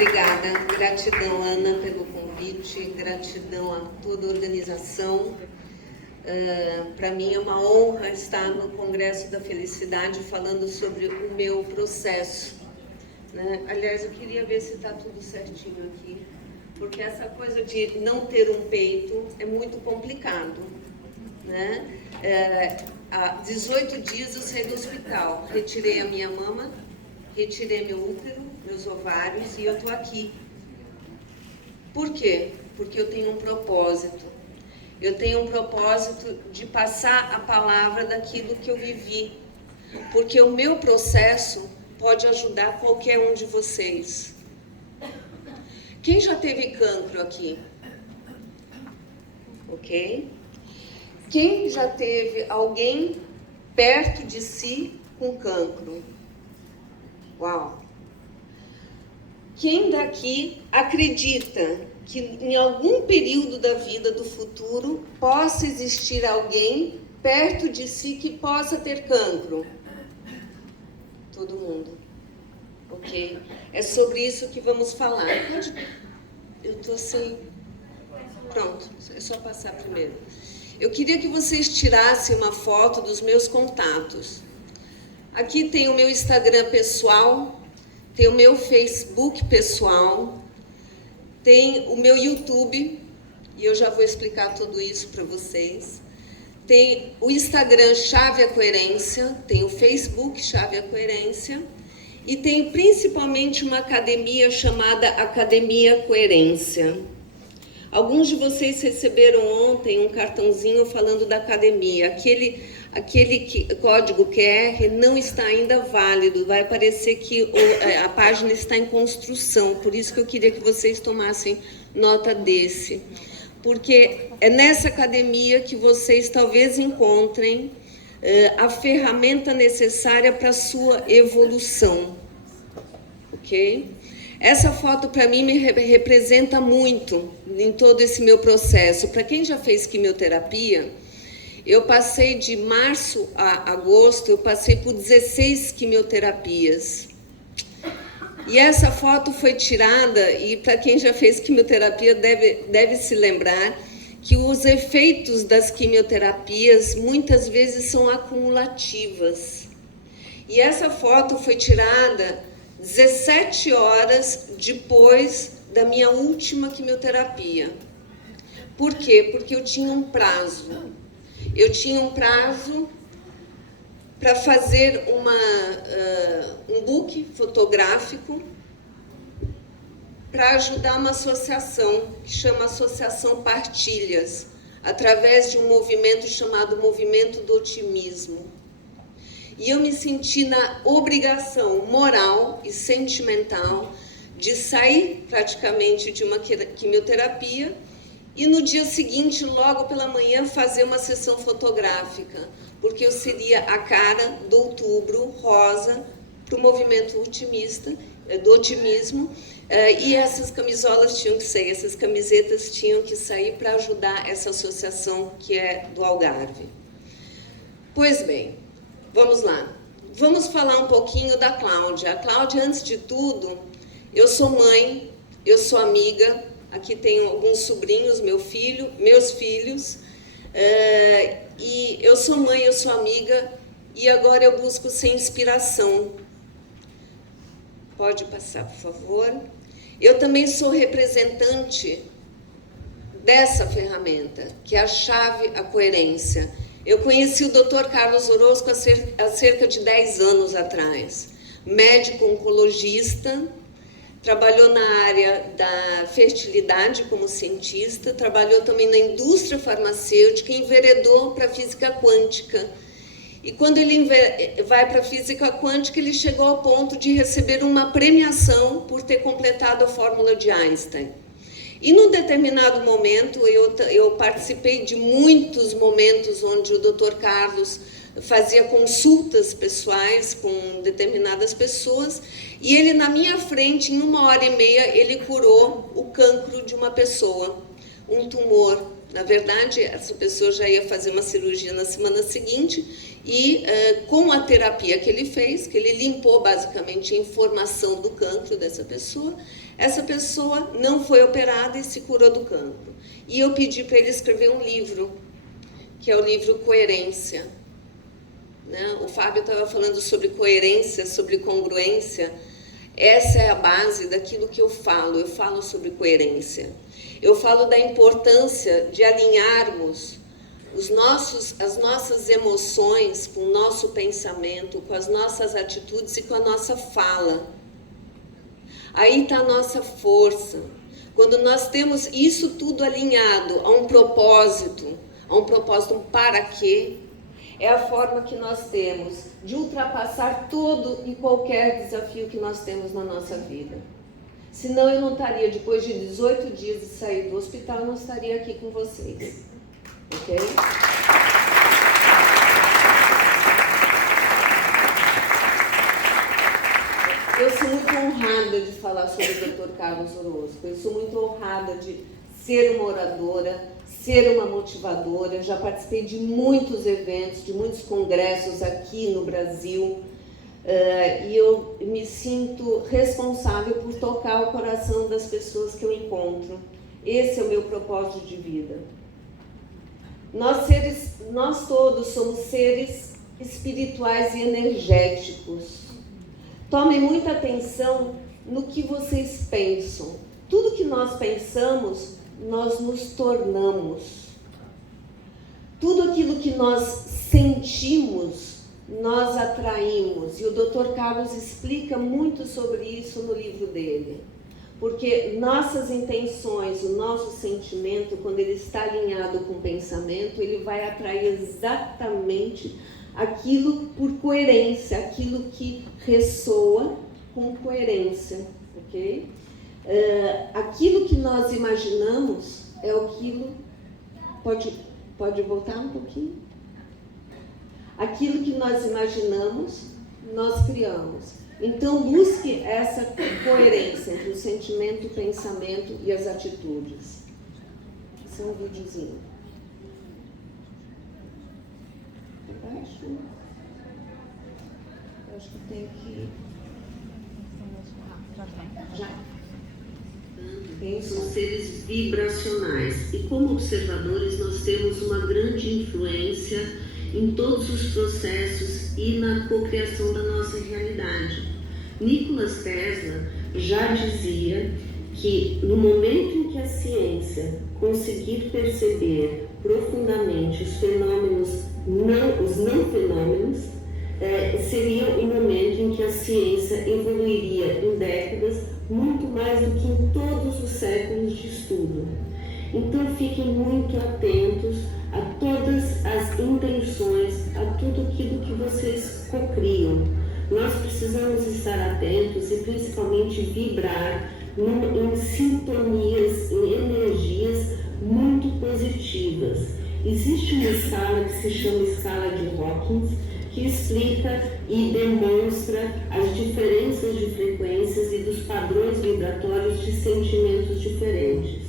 Obrigada. Gratidão, Ana, pelo convite. Gratidão a toda a organização. Para mim é uma honra estar no Congresso da Felicidade falando sobre o meu processo, né? Aliás, eu queria ver se está tudo certinho aqui, porque essa coisa de não ter um peito é muito complicado, né? Há 18 dias eu saí do hospital, retirei a minha mama, retirei meu útero, meus ovários e eu estou aqui. Por quê? Porque eu tenho um propósito. Eu tenho um propósito de passar a palavra daquilo que eu vivi. Porque o meu processo pode ajudar qualquer um de vocês. Quem já teve cancro aqui? Ok? Quem já teve alguém perto de si com cancro? Uau! Quem daqui acredita que em algum período da vida do futuro possa existir alguém perto de si que possa ter cancro? Todo mundo. Ok? É sobre isso que vamos falar. Eu estou sem... Pronto, é só passar primeiro. Eu queria que vocês tirassem uma foto dos meus contatos. Aqui tem o meu Instagram pessoal, tem o meu Facebook pessoal, tem o meu YouTube, e eu já vou explicar tudo isso para vocês. Tem o Instagram Chave a Coerência, tem o Facebook Chave a Coerência, e tem principalmente uma academia chamada Academia Coerência. Alguns de vocês receberam ontem um cartãozinho falando da academia. Aquele código QR não está ainda válido, vai parecer que a página está em construção, por isso que eu queria que vocês tomassem nota desse. Porque é nessa academia que vocês talvez encontrem a ferramenta necessária para a sua evolução. Ok? Essa foto para mim me representa muito em todo esse meu processo. Para quem já fez quimioterapia, eu passei de março a agosto, eu passei por 16 quimioterapias. E essa foto foi tirada, e para quem já fez quimioterapia deve se lembrar que os efeitos das quimioterapias muitas vezes são acumulativas. E essa foto foi tirada 17 horas depois da minha última quimioterapia. Por quê? Porque eu tinha um prazo. Eu tinha um prazo para fazer um book fotográfico para ajudar uma associação que chama Associação Partilhas, através de um movimento chamado Movimento do Otimismo. E eu me senti na obrigação moral e sentimental de sair praticamente de uma quimioterapia e no dia seguinte, logo pela manhã, fazer uma sessão fotográfica, porque eu seria a cara do Outubro Rosa para o movimento do otimismo, e essas camisolas tinham que sair, essas camisetas tinham que sair para ajudar essa associação que é do Algarve. Pois bem, vamos lá. Vamos falar um pouquinho da Cláudia. A Cláudia, antes de tudo, eu sou mãe, eu sou amiga. Aqui tenho alguns sobrinhos, meus filhos, e eu sou mãe, eu sou amiga, e agora eu busco ser inspiração. Pode passar, por favor. Eu também sou representante dessa ferramenta, que é a Chave à Coerência. Eu conheci o Dr. Carlos Orozco há cerca de 10 anos atrás, médico oncologista. Trabalhou na área da fertilidade como cientista, trabalhou também na indústria farmacêutica e enveredou para a física quântica. E quando ele vai para a física quântica, ele chegou ao ponto de receber uma premiação por ter completado a fórmula de Einstein. E num determinado momento, eu participei de muitos momentos onde o Dr. Carlos fazia consultas pessoais com determinadas pessoas, e ele, na minha frente, em 1h30, ele curou o cancro de uma pessoa, um tumor. Na verdade, essa pessoa já ia fazer uma cirurgia na semana seguinte, E com a terapia que ele fez, que ele limpou basicamente a informação do cancro dessa pessoa, essa pessoa não foi operada e se curou do cancro. E eu pedi para ele escrever um livro, que é o livro Coerência. Né? O Fábio estava falando sobre coerência, sobre congruência. Essa é a base daquilo que eu falo sobre coerência. Eu falo da importância de alinharmos as nossas emoções com o nosso pensamento, com as nossas atitudes e com a nossa fala. Aí está a nossa força. Quando nós temos isso tudo alinhado a um propósito, um para quê, é a forma que nós temos de ultrapassar todo e qualquer desafio que nós temos na nossa vida. Senão eu não estaria, depois de 18 dias de sair do hospital, eu não estaria aqui com vocês. Ok? Eu sou muito honrada de falar sobre o Dr. Carlos Orozco. Eu sou muito honrada de ser uma oradora, ser uma motivadora. Eu já participei de muitos eventos, de muitos congressos aqui no Brasil. E eu me sinto responsável por tocar o coração das pessoas que eu encontro. Esse é o meu propósito de vida. Nós todos somos seres espirituais e energéticos. Tomem muita atenção no que vocês pensam. Tudo que nós pensamos, nós nos tornamos. Tudo aquilo que nós sentimos, nós atraímos. E o Dr. Carlos explica muito sobre isso no livro dele. Porque nossas intenções, o nosso sentimento, quando ele está alinhado com o pensamento, ele vai atrair exatamente aquilo por coerência, aquilo que ressoa com coerência, ok? Aquilo que nós imaginamos é aquilo... Pode voltar um pouquinho? Aquilo que nós imaginamos, nós criamos. Então, busque essa coerência entre o sentimento, o pensamento e as atitudes. Esse é um videozinho. Eu acho que tem que... Já. São seres vibracionais. E como observadores, nós temos uma grande influência em todos os processos e na cocriação da nossa realidade. Nikola Tesla já dizia que no momento em que a ciência conseguir perceber profundamente os fenômenos, os não fenômenos, seria o momento em que a ciência evoluiria em décadas muito mais do que em todos os séculos de estudo. Então fiquem muito atentos a todas as intenções, a tudo aquilo que vocês cocriam. Nós precisamos estar atentos e principalmente vibrar em sintonias, em energias muito positivas. Existe uma escala que se chama escala de Hawkins, que explica e demonstra as diferenças de frequências e dos padrões vibratórios de sentimentos diferentes.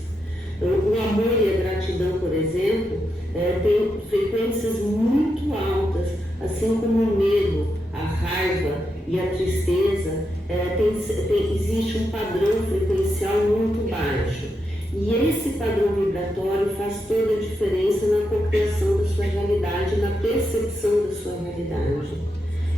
O amor e a gratidão, por exemplo, tem frequências muito altas, assim como o medo, a raiva e a tristeza, existe um padrão frequencial muito baixo. E esse padrão vibratório faz toda a diferença na cocriação da sua realidade, na percepção da sua realidade.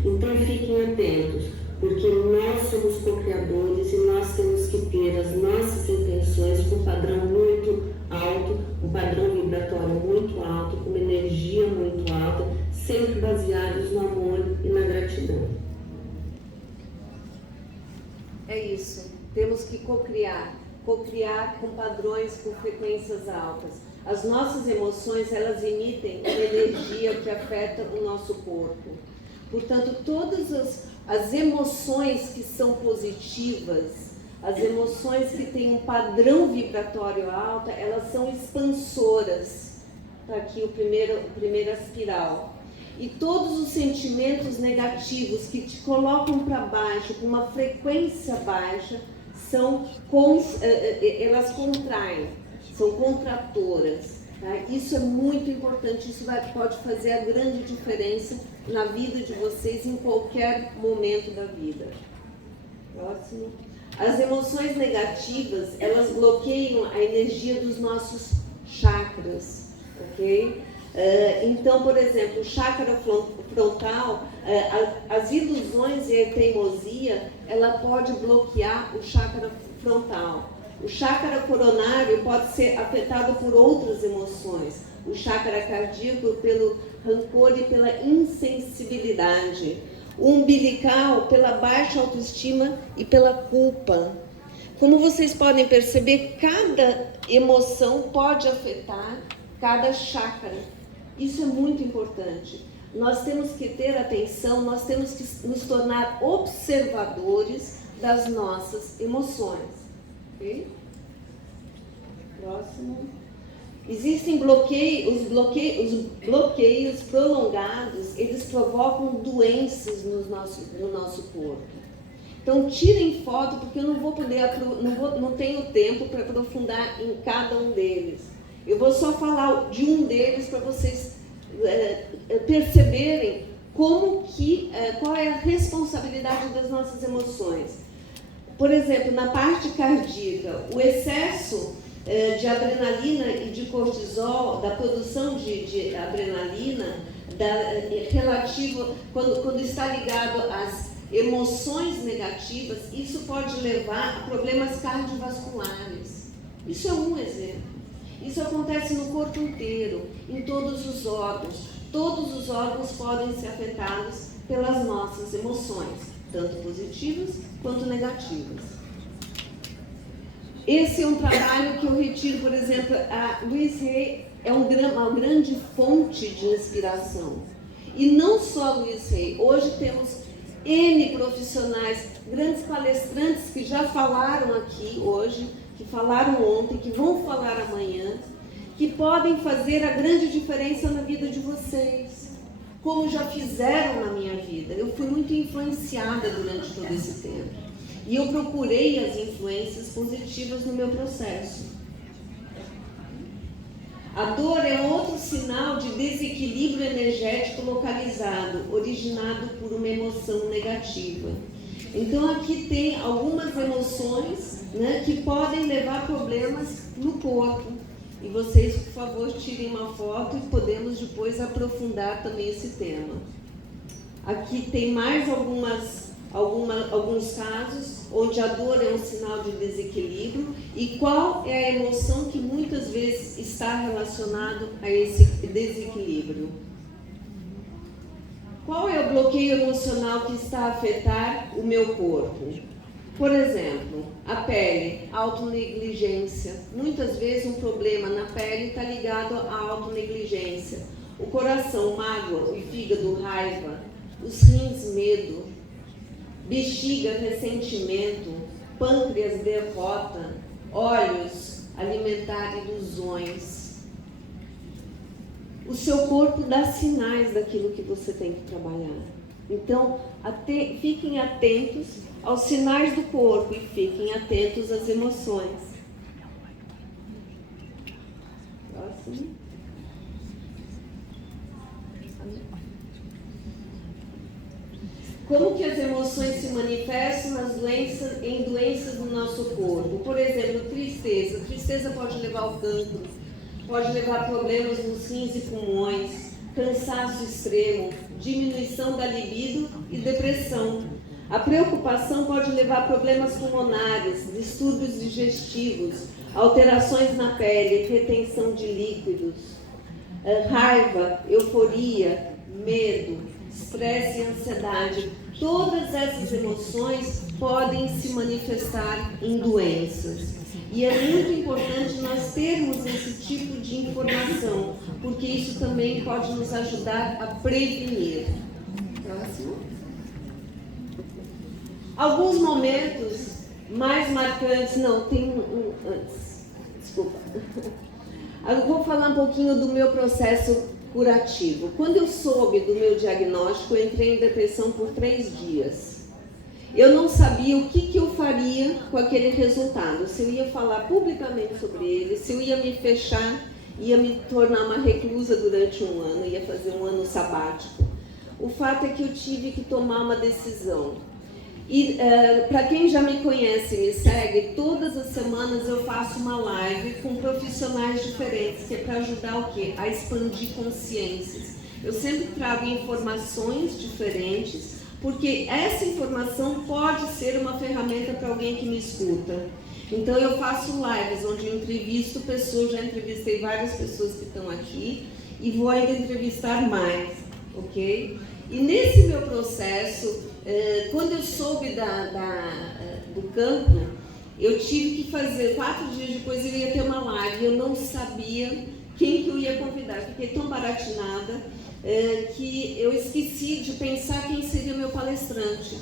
Então fiquem atentos, porque nós somos co-criadores e nós temos que ter as nossas intenções com um padrão muito alto, um padrão vibratório muito alto, com uma energia muito alta, sempre baseados no amor e na gratidão. É isso, temos que co-criar com padrões, com frequências altas. As nossas emoções, elas emitem uma energia que afeta o nosso corpo. Portanto, todas as emoções que são positivas, as emoções que têm um padrão vibratório alto, elas são expansoras. Está aqui a primeira espiral. E todos os sentimentos negativos que te colocam para baixo, com uma frequência baixa, elas contraem, são contratoras. Tá? Isso é muito importante, isso pode fazer a grande diferença na vida de vocês em qualquer momento da vida. Próximo. As emoções negativas, elas bloqueiam a energia dos nossos chakras, ok? Então, por exemplo, o chakra frontal, as ilusões e a teimosia, ela pode bloquear o chakra frontal. O chakra coronário pode ser afetado por outras emoções. O chakra cardíaco pelo rancor e pela insensibilidade. O umbilical pela baixa autoestima e pela culpa. Como vocês podem perceber, cada emoção pode afetar cada chakra. Isso é muito importante. Nós temos que ter atenção, nós temos que nos tornar observadores das nossas emoções. Okay? Próximo. Existem bloqueios prolongados, eles provocam doenças no nosso corpo. Então tirem foto, porque eu não vou poder, não tenho tempo para aprofundar em cada um deles. Eu vou só falar de um deles para vocês perceberem qual é a responsabilidade das nossas emoções. Por exemplo, na parte cardíaca, o excesso de adrenalina e de cortisol, da produção de adrenalina, relativo, quando está ligado às emoções negativas, isso pode levar a problemas cardiovasculares. Isso é um exemplo. Isso acontece no corpo inteiro, em todos os órgãos. Todos os órgãos podem ser afetados pelas nossas emoções, tanto positivas quanto negativas. Esse é um trabalho que eu retiro, por exemplo, a Louise Hay é uma grande fonte de inspiração. E não só Louise Hay, hoje temos N profissionais, grandes palestrantes que já falaram aqui hoje, que falaram ontem, que vão falar amanhã, que podem fazer a grande diferença na vida de vocês, como já fizeram na minha vida. Eu fui muito influenciada durante todo esse tempo. E eu procurei as influências positivas no meu processo. A dor é outro sinal de desequilíbrio energético localizado, originado por uma emoção negativa. Então aqui tem algumas emoções, né, que podem levar a problemas no corpo. E vocês, por favor, tirem uma foto e podemos depois aprofundar também esse tema. Aqui tem mais alguns casos onde a dor é um sinal de desequilíbrio e qual é a emoção que muitas vezes está relacionado a esse desequilíbrio. Qual é o bloqueio emocional que está a afetar o meu corpo? Por exemplo, a pele, autonegligência. Muitas vezes um problema na pele está ligado à autonegligência. O coração, mágoa, o fígado, raiva. Os rins, medo. Bexiga, ressentimento. Pâncreas, derrota. Olhos, alimentar ilusões. O seu corpo dá sinais daquilo que você tem que trabalhar. Então, fiquem atentos aos sinais do corpo e fiquem atentos às emoções. Próximo. Como que as emoções se manifestam em doenças no nosso corpo? Por exemplo, tristeza. Tristeza pode levar ao cancro, pode levar a problemas nos rins e pulmões, cansaço extremo, diminuição da libido e depressão. A preocupação pode levar a problemas pulmonares, distúrbios digestivos, alterações na pele, retenção de líquidos, raiva, euforia, medo, estresse e ansiedade. Todas essas emoções podem se manifestar em doenças. E é muito importante nós termos esse tipo de informação, porque isso também pode nos ajudar a prevenir. Próximo. Alguns momentos mais marcantes, não, tem um antes, desculpa. Eu vou falar um pouquinho do meu processo curativo. Quando eu soube do meu diagnóstico, eu entrei em depressão por 3 dias. Eu não sabia o que eu faria com aquele resultado, se eu ia falar publicamente sobre ele, se eu ia me fechar ia me tornar uma reclusa durante um ano, ia fazer um ano sabático. O fato é que eu tive que tomar uma decisão. E para quem já me conhece e me segue, todas as semanas eu faço uma live com profissionais diferentes, que é para ajudar o quê? A expandir consciências. Eu sempre trago informações diferentes, porque essa informação pode ser uma ferramenta para alguém que me escuta. Então eu faço lives onde eu entrevisto pessoas, já entrevistei várias pessoas que estão aqui e vou ainda entrevistar mais, ok? E nesse meu processo, quando eu soube do cancro, eu tive que fazer, 4 dias depois eu ia ter uma live, eu não sabia quem que eu ia convidar, fiquei tão baratinada que eu esqueci de pensar quem seria o meu palestrante.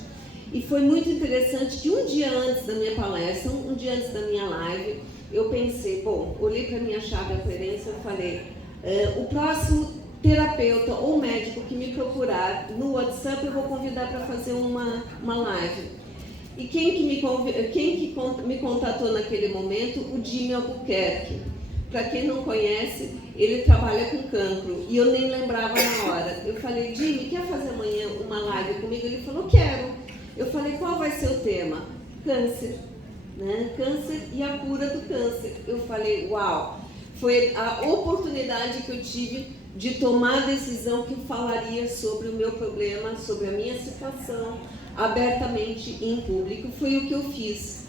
E foi muito interessante que um dia antes da minha palestra, um dia antes da minha live, eu pensei, bom, olhei para a minha chave da coerência e falei, o próximo terapeuta ou médico que me procurar no WhatsApp, eu vou convidar para fazer uma live. E quem que me contatou naquele momento? O Jimmy Albuquerque. Para quem não conhece, ele trabalha com cancro. E eu nem lembrava na hora. Eu falei, Jimmy, quer fazer amanhã uma live comigo? Ele falou, quero. Eu falei, qual vai ser o tema? Câncer. Né? Câncer e a cura do câncer. Eu falei, uau! Foi a oportunidade que eu tive de tomar a decisão que eu falaria sobre o meu problema, sobre a minha situação, abertamente em público. Foi o que eu fiz.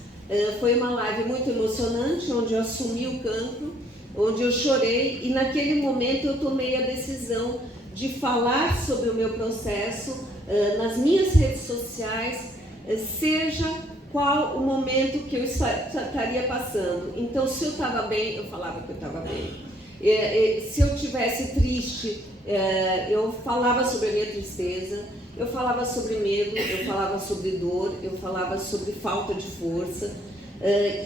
Foi uma live muito emocionante, onde eu assumi o cancro, onde eu chorei, e naquele momento eu tomei a decisão de falar sobre o meu processo nas minhas redes sociais, seja qual o momento que eu estaria passando. Então, se eu estava bem, eu falava que eu estava bem. Se eu estivesse triste, eu falava sobre a minha tristeza, eu falava sobre medo, eu falava sobre dor, eu falava sobre falta de força.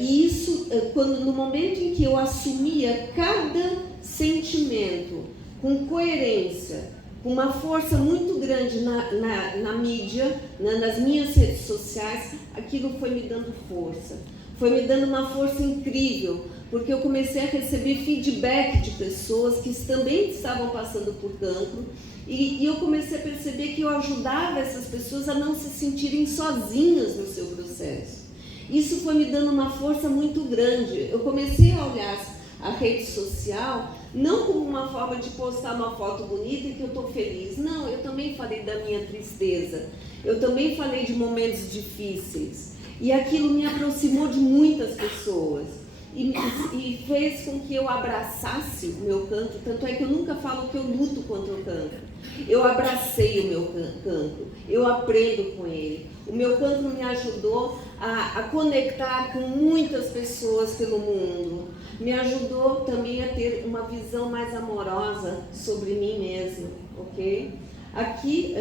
E isso, no momento em que eu assumia cada sentimento com coerência, com uma força muito grande na mídia, nas minhas redes sociais, aquilo foi me dando força. Foi me dando uma força incrível, porque eu comecei a receber feedback de pessoas que também estavam passando por cancro, e eu comecei a perceber que eu ajudava essas pessoas a não se sentirem sozinhas no seu processo. Isso foi me dando uma força muito grande. Eu comecei a olhar a rede social não como uma forma de postar uma foto bonita e que eu estou feliz. Não, eu também falei da minha tristeza. Eu também falei de momentos difíceis. E aquilo me aproximou de muitas pessoas. E fez com que eu abraçasse o meu cancro. Tanto é que eu nunca falo que eu luto contra o cancro. Eu abracei o meu cancro. Eu aprendo com ele. O meu cancro me ajudou a conectar com muitas pessoas pelo mundo. Me ajudou também a ter uma visão mais amorosa sobre mim mesma, ok? Aqui,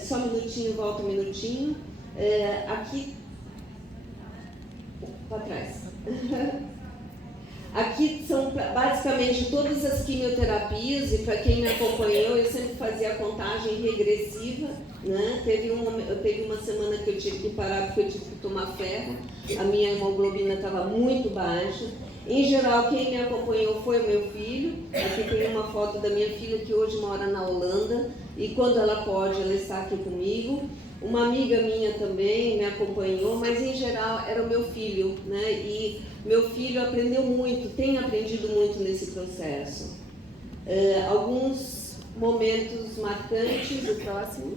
só um minutinho, volta um minutinho. Aqui, para trás. Aqui são basicamente todas as quimioterapias, e para quem me acompanhou, eu sempre fazia a contagem regressiva, né? Teve uma semana que eu tive que parar porque eu tive que tomar ferro, a minha hemoglobina estava muito baixa. Em geral, quem me acompanhou foi o meu filho. Aqui tem uma foto da minha filha que hoje mora na Holanda, e quando ela pode, ela está aqui comigo. Uma amiga minha também me acompanhou, mas em geral era o meu filho, né? E meu filho aprendeu muito, tem aprendido muito nesse processo. Alguns momentos marcantes, o próximo.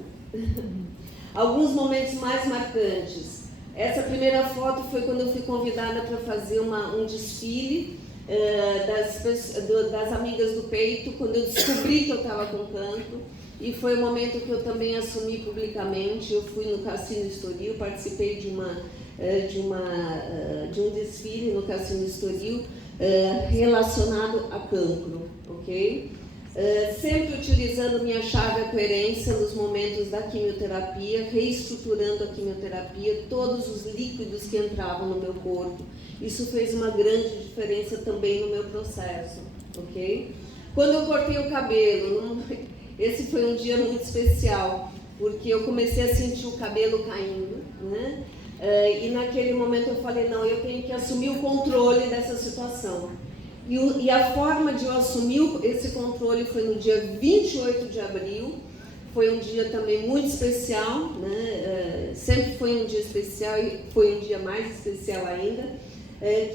Alguns momentos mais marcantes. Essa primeira foto foi quando eu fui convidada para fazer um desfile das amigas do peito, quando eu descobri que eu estava com cancro. E foi o momento que eu também assumi publicamente. Eu fui no Cassino Estoril, participei de um desfile no Cassino Estoril relacionado a cancro, ok? Sempre utilizando minha chave à coerência nos momentos da quimioterapia, reestruturando a quimioterapia, todos os líquidos que entravam no meu corpo. Isso fez uma grande diferença também no meu processo, ok? Quando eu cortei o cabelo, esse foi um dia muito especial, porque eu comecei a sentir o cabelo caindo, né? E naquele momento eu falei, não, eu tenho que assumir o controle dessa situação. E a forma de eu assumir esse controle foi no dia 28 de abril. Foi um dia também muito especial, né? Sempre foi um dia especial e foi um dia mais especial ainda,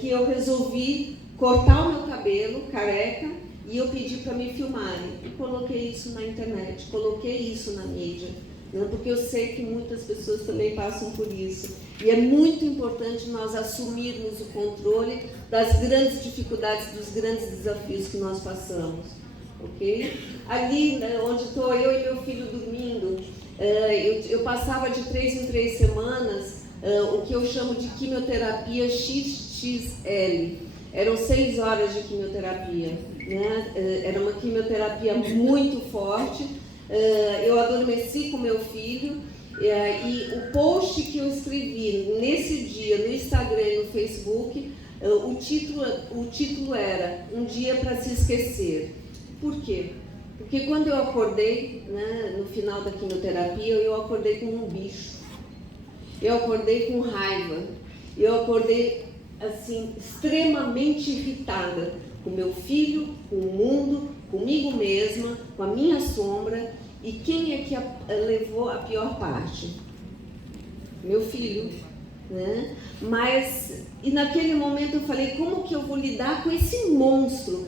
que eu resolvi cortar o meu cabelo careca e eu pedi para me filmarem. E coloquei isso na internet, coloquei isso na mídia, né? Porque eu sei que muitas pessoas também passam por isso. E é muito importante nós assumirmos o controle das grandes dificuldades, dos grandes desafios que nós passamos. Okay? Ali, né, onde estou eu e meu filho dormindo, eu passava de 3 em 3 semanas o que eu chamo de quimioterapia XXL. Eram 6 horas de quimioterapia, né? Era uma quimioterapia muito forte. Eu adormeci com meu filho e o post que eu escrevi nesse dia no Instagram e no Facebook, o título era Um Dia para Se Esquecer. Por quê? Porque quando eu acordei, né, no final da quimioterapia, eu acordei com um bicho. Eu acordei com raiva. Eu acordei, assim, extremamente irritada com meu filho, com o mundo, comigo mesma, com a minha sombra. E quem é que levou a pior parte? Meu filho, né? E naquele momento eu falei, como que eu vou lidar com esse monstro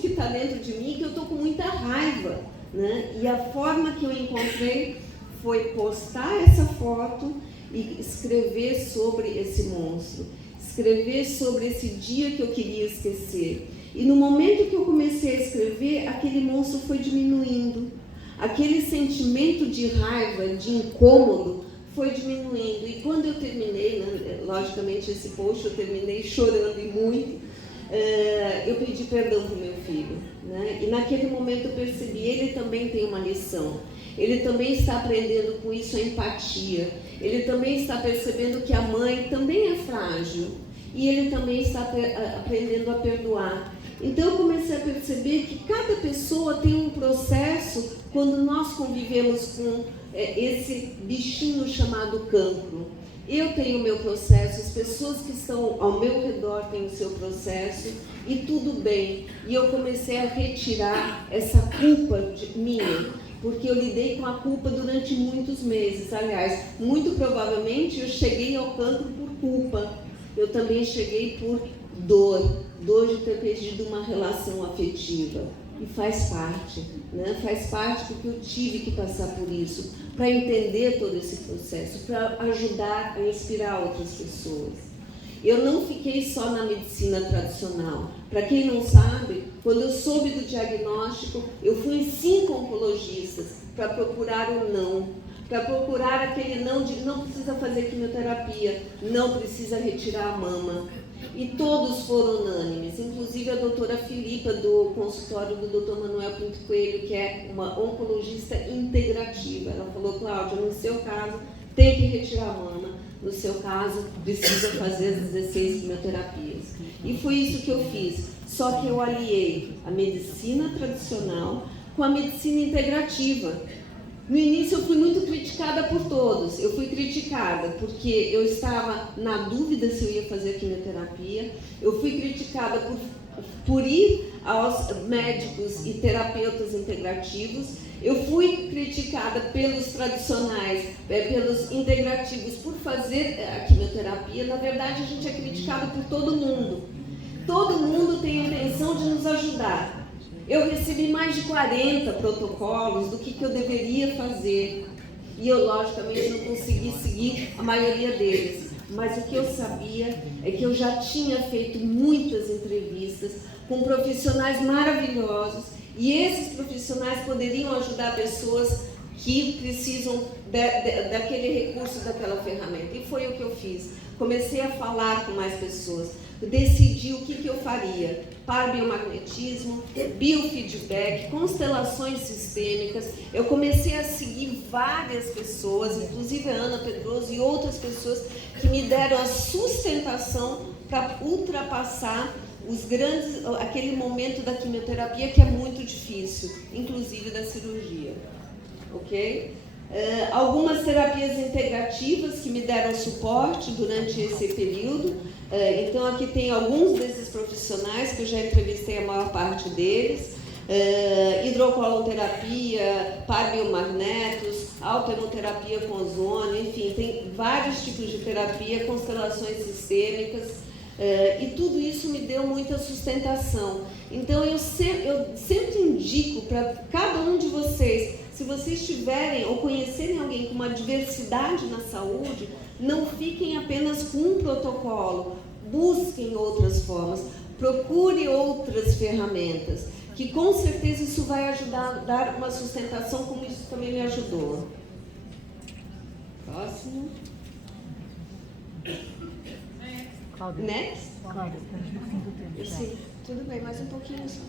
que está dentro de mim, que eu estou com muita raiva, né? E a forma que eu encontrei foi postar essa foto e escrever sobre esse monstro, escrever sobre esse dia que eu queria esquecer. E no momento que eu comecei a escrever, aquele monstro foi diminuindo, aquele sentimento de raiva, de incômodo, foi diminuindo. E quando eu terminei, né, logicamente esse post eu terminei chorando e muito, eu pedi perdão para o meu filho, né? E naquele momento eu percebi, ele também tem uma lição, ele também está aprendendo com isso a empatia, ele também está percebendo que a mãe também é frágil e ele também está aprendendo a perdoar. Então eu comecei a perceber que cada pessoa tem um processo quando nós convivemos com esse bichinho chamado cancro. Eu tenho o meu processo, as pessoas que estão ao meu redor têm o seu processo e tudo bem. E eu comecei a retirar essa culpa minha, porque eu lidei com a culpa durante muitos meses. Aliás, muito provavelmente eu cheguei ao cancro por culpa. Eu também cheguei por dor de ter perdido uma relação afetiva. E faz parte, né? Faz parte porque eu tive que passar por isso, para entender todo esse processo, para ajudar a inspirar outras pessoas. Eu não fiquei só na medicina tradicional. Para quem não sabe, quando eu soube do diagnóstico, eu fui em 5 oncologistas para procurar o não, para procurar aquele não de não precisa fazer quimioterapia, não precisa retirar a mama. E todos foram unânimes, inclusive a doutora Filipa, do consultório do Dr. Manuel Pinto Coelho, que é uma oncologista integrativa. Ela falou, Cláudia, no seu caso tem que retirar a mama, no seu caso precisa fazer as 16 quimioterapias. E foi isso que eu fiz, só que eu aliei a medicina tradicional com a medicina integrativa. No início eu fui muito criticada por todos. Eu fui criticada porque eu estava na dúvida se eu ia fazer quimioterapia. Eu fui criticada por ir aos médicos e terapeutas integrativos. Eu fui criticada pelos tradicionais, pelos integrativos, por fazer a quimioterapia. Na verdade, a gente é criticado por todo mundo. Todo mundo tem a intenção de nos ajudar. Eu recebi mais de 40 protocolos do que eu deveria fazer. E eu, logicamente, não consegui seguir a maioria deles. Mas o que eu sabia é que eu já tinha feito muitas entrevistas com profissionais maravilhosos. E esses profissionais poderiam ajudar pessoas que precisam daquele recurso, daquela ferramenta. E foi o que eu fiz. Comecei a falar com mais pessoas. Decidi o que eu faria. Parabiomagnetismo, biofeedback, constelações sistêmicas. Eu comecei a seguir várias pessoas, inclusive a Ana Pedroso e outras pessoas que me deram a sustentação para ultrapassar aquele momento da quimioterapia que é muito difícil, inclusive da cirurgia. Ok? Algumas terapias integrativas que me deram suporte durante esse período. Então, aqui tem alguns desses profissionais que eu já entrevistei a maior parte deles. Hidrocolonterapia, par biomagnetos, autoemoterapia com ozônio, enfim, tem vários tipos de terapia, constelações sistêmicas, e tudo isso me deu muita sustentação. Então, eu sempre indico para cada um de vocês, se vocês tiverem ou conhecerem alguém com uma diversidade na saúde, não fiquem apenas com um protocolo, busquem outras formas, procure outras ferramentas, que com certeza isso vai ajudar a dar uma sustentação, como isso também me ajudou. Próximo. Next? Cláudia, estamos no fim do tempo. Eu sei, tudo bem, mais um pouquinho só.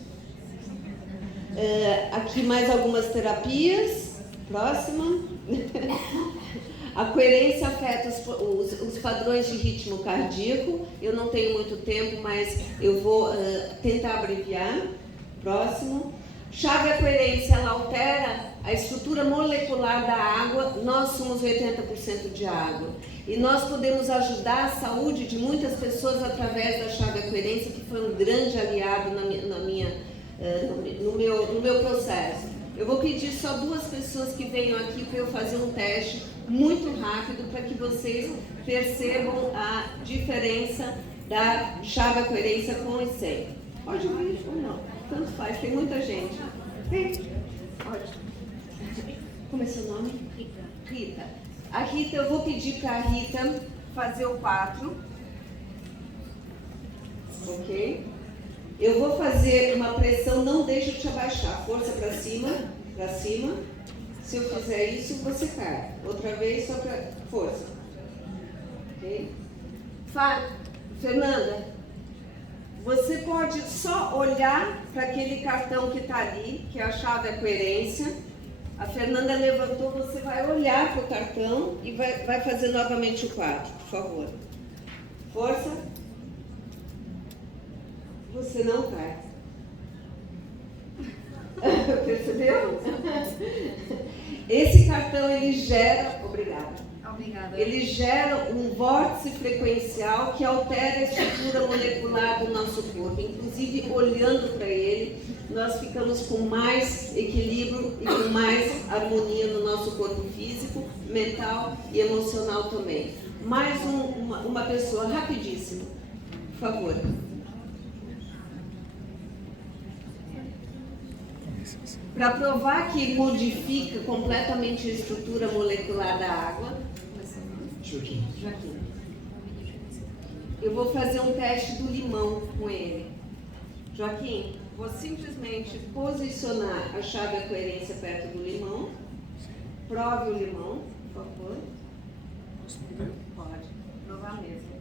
Aqui mais algumas terapias. Próxima. A coerência afeta os padrões de ritmo cardíaco. Eu não tenho muito tempo, mas eu vou tentar abreviar. Próximo. Chave a coerência, ela altera a estrutura molecular da água. Nós somos 80% de água. E nós podemos ajudar a saúde de muitas pessoas através da chave a coerência, que foi um grande aliado no meu processo. Eu vou pedir só 2 pessoas que venham aqui para eu fazer um teste muito rápido para que vocês percebam a diferença da chave a coerência com e sem. Pode vir ou não, tanto faz, tem muita gente. Vem, pode. Como é seu nome? Rita. A Rita, eu vou pedir para a Rita fazer o 4. Ok? Eu vou fazer uma pressão, não deixa de te abaixar. Força para cima, para cima. Se eu fizer isso, você cai. Outra vez, só para... Força. Ok? Fernanda, você pode só olhar para aquele cartão que está ali, que é a chave da coerência. A Fernanda levantou, você vai olhar para o cartão e vai fazer novamente o 4, por favor. Força. Você não cai. Percebeu? Esse cartão, ele gera... Obrigada. Ele gera um vórtice frequencial que altera a estrutura molecular do nosso corpo. Inclusive, olhando para ele, nós ficamos com mais equilíbrio e com mais harmonia no nosso corpo físico, mental e emocional também. Mais uma pessoa, rapidíssimo, por favor. Para provar que modifica completamente a estrutura molecular da água, Joaquim. Eu vou fazer um teste do limão com ele. Joaquim, vou simplesmente posicionar a chave da coerência perto do limão. Prove o limão, por favor. Pode, provar mesmo.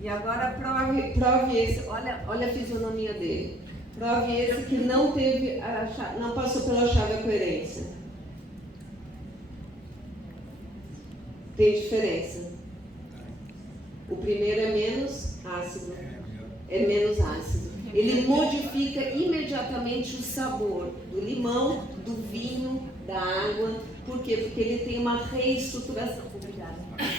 E agora prove esse, olha a fisionomia dele. Prove esse que não passou pela chave da coerência. Tem diferença. O primeiro é menos ácido. É menos ácido. Ele modifica imediatamente o sabor do limão, do vinho, da água. Por quê? Porque ele tem uma reestruturação.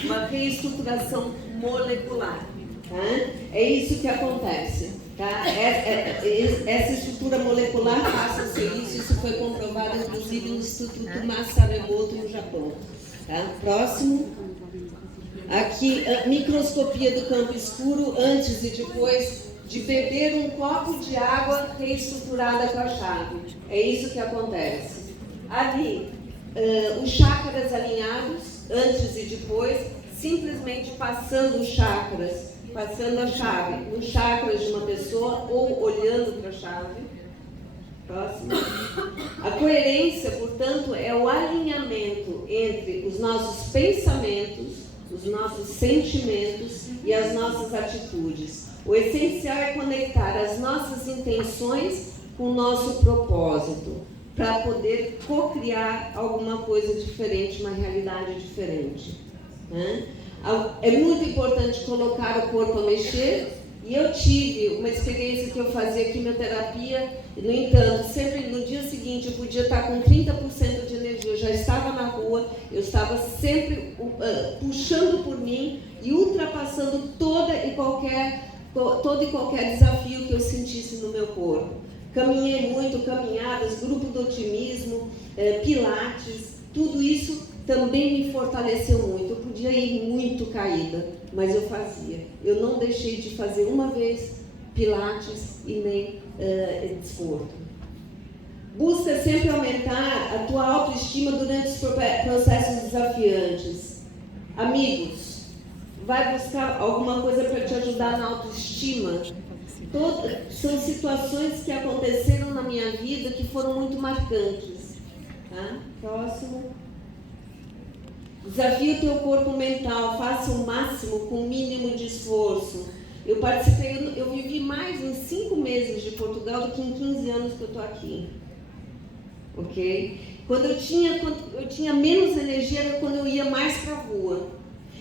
Uma reestruturação molecular. Tá? É isso que acontece. Tá? Essa estrutura molecular passa a ser isso. Isso foi comprovado, inclusive, no Instituto Masaremoto, no Japão. Tá? Próximo. Aqui, a microscopia do campo escuro antes e depois de beber um copo de água reestruturada com a chave. É isso que acontece. Ali, os chakras alinhados antes e depois, simplesmente passando os chakras, passando a chave nos chakras de uma pessoa ou olhando para a chave. Próximo. A coerência, portanto, é o alinhamento entre os nossos pensamentos, os nossos sentimentos e as nossas atitudes. O essencial é conectar as nossas intenções com o nosso propósito, para poder co-criar alguma coisa diferente, uma realidade diferente. Né? É muito importante colocar o corpo a mexer E eu tive uma experiência que eu fazia quimioterapia, no entanto, sempre no dia seguinte eu podia estar com 30% de energia, eu já estava na rua, eu estava sempre puxando por mim e ultrapassando todo e qualquer desafio que eu sentisse no meu corpo. Caminhei muito, caminhadas, grupo do otimismo, pilates, tudo isso também me fortaleceu muito. Eu podia ir muito caída, mas eu fazia. Eu não deixei de fazer uma vez pilates e nem desporto. Busca sempre aumentar a tua autoestima durante os processos desafiantes. Amigos, vai buscar alguma coisa para te ajudar na autoestima? São situações que aconteceram na minha vida que foram muito marcantes. Tá? Próximo. Desafie o teu corpo mental, faça o máximo com o mínimo de esforço. Eu vivi mais em 5 meses de Portugal do que em 15 anos que eu estou aqui. Ok? Quando eu tinha menos energia era quando eu ia mais para a rua.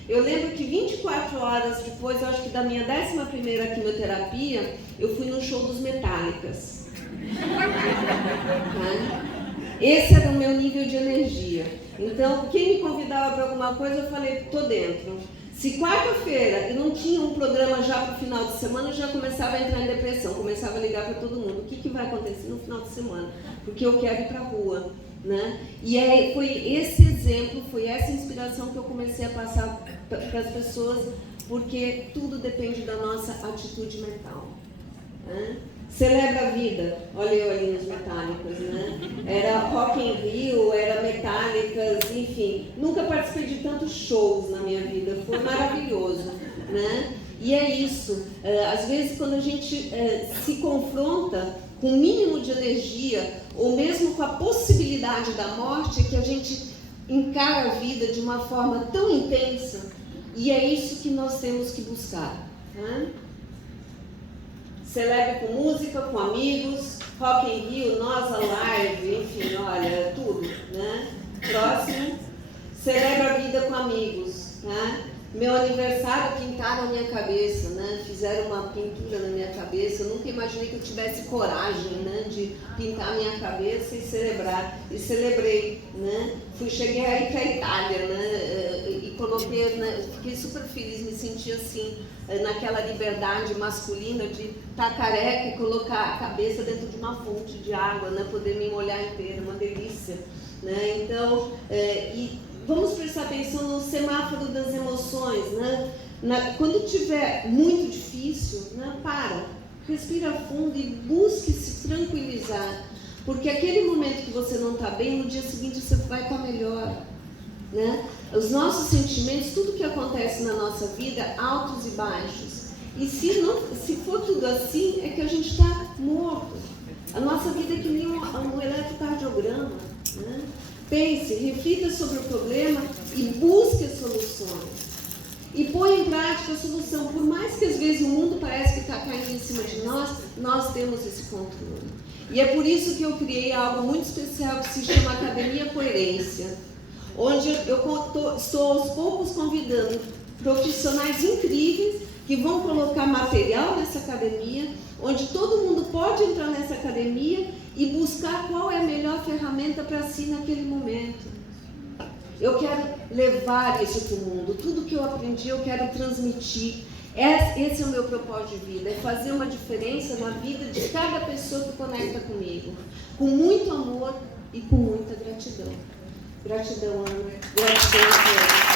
Eu lembro que 24 horas depois, eu acho que da minha 11ª quimioterapia, eu fui no show dos Metallicas. Esse era o meu nível de energia. Então, quem me convidava para alguma coisa, eu falei, estou dentro. Se quarta-feira eu não tinha um programa já para o final de semana, eu já começava a entrar em depressão, começava a ligar para todo mundo. O que vai acontecer no final de semana? Porque eu quero ir para a rua. Né? E aí foi esse exemplo, foi essa inspiração que eu comecei a passar para as pessoas, porque tudo depende da nossa atitude mental. Né? Celebra a vida. Olha eu ali nos Metallicas, né? Era Rock in Rio, era Metallicas, enfim. Nunca participei de tantos shows na minha vida, foi maravilhoso, né? E é isso. Às vezes quando a gente se confronta com o mínimo de energia, ou mesmo com a possibilidade da morte, que a gente encara a vida de uma forma tão intensa, e é isso que nós temos que buscar. Né? Celebre com música, com amigos, Rock in Rio, Nós Alive, enfim, olha, tudo. Né? Próximo, celebra a vida com amigos. Né? Meu aniversário pintaram a minha cabeça, né? Fizeram uma pintura na minha cabeça. Eu nunca imaginei que eu tivesse coragem, né, de pintar a minha cabeça e celebrar. E celebrei, né? Cheguei aí para a Itália, né? E coloquei, né? Fiquei super feliz, me senti assim, naquela liberdade masculina de estar careca e colocar a cabeça dentro de uma fonte de água, né? Poder me molhar inteira, uma delícia, né? Então, vamos prestar atenção no semáforo das emoções, né? Quando estiver muito difícil, né, respira fundo e busque se tranquilizar, porque aquele momento que você não está bem, no dia seguinte você vai estar melhor. Né? Os nossos sentimentos, tudo que acontece na nossa vida, altos e baixos. E se for tudo assim, é que a gente está morto. A nossa vida é que nem um eletrocardiograma. Né? Pense, reflita sobre o problema e busque as soluções. E põe em prática a solução. Por mais que às vezes o mundo parece que está caindo em cima de nós, nós temos esse controle. E é por isso que eu criei algo muito especial que se chama Academia Coerência, onde eu estou aos poucos convidando profissionais incríveis que vão colocar material nessa academia, onde todo mundo pode entrar nessa academia e buscar qual é a melhor ferramenta para si naquele momento. Eu quero levar isso para o mundo. Tudo que eu aprendi, eu quero transmitir. Esse é o meu propósito de vida, é fazer uma diferença na vida de cada pessoa que conecta comigo, com muito amor e com muita gratidão. Gratidão, Ana. Gratidão a todos.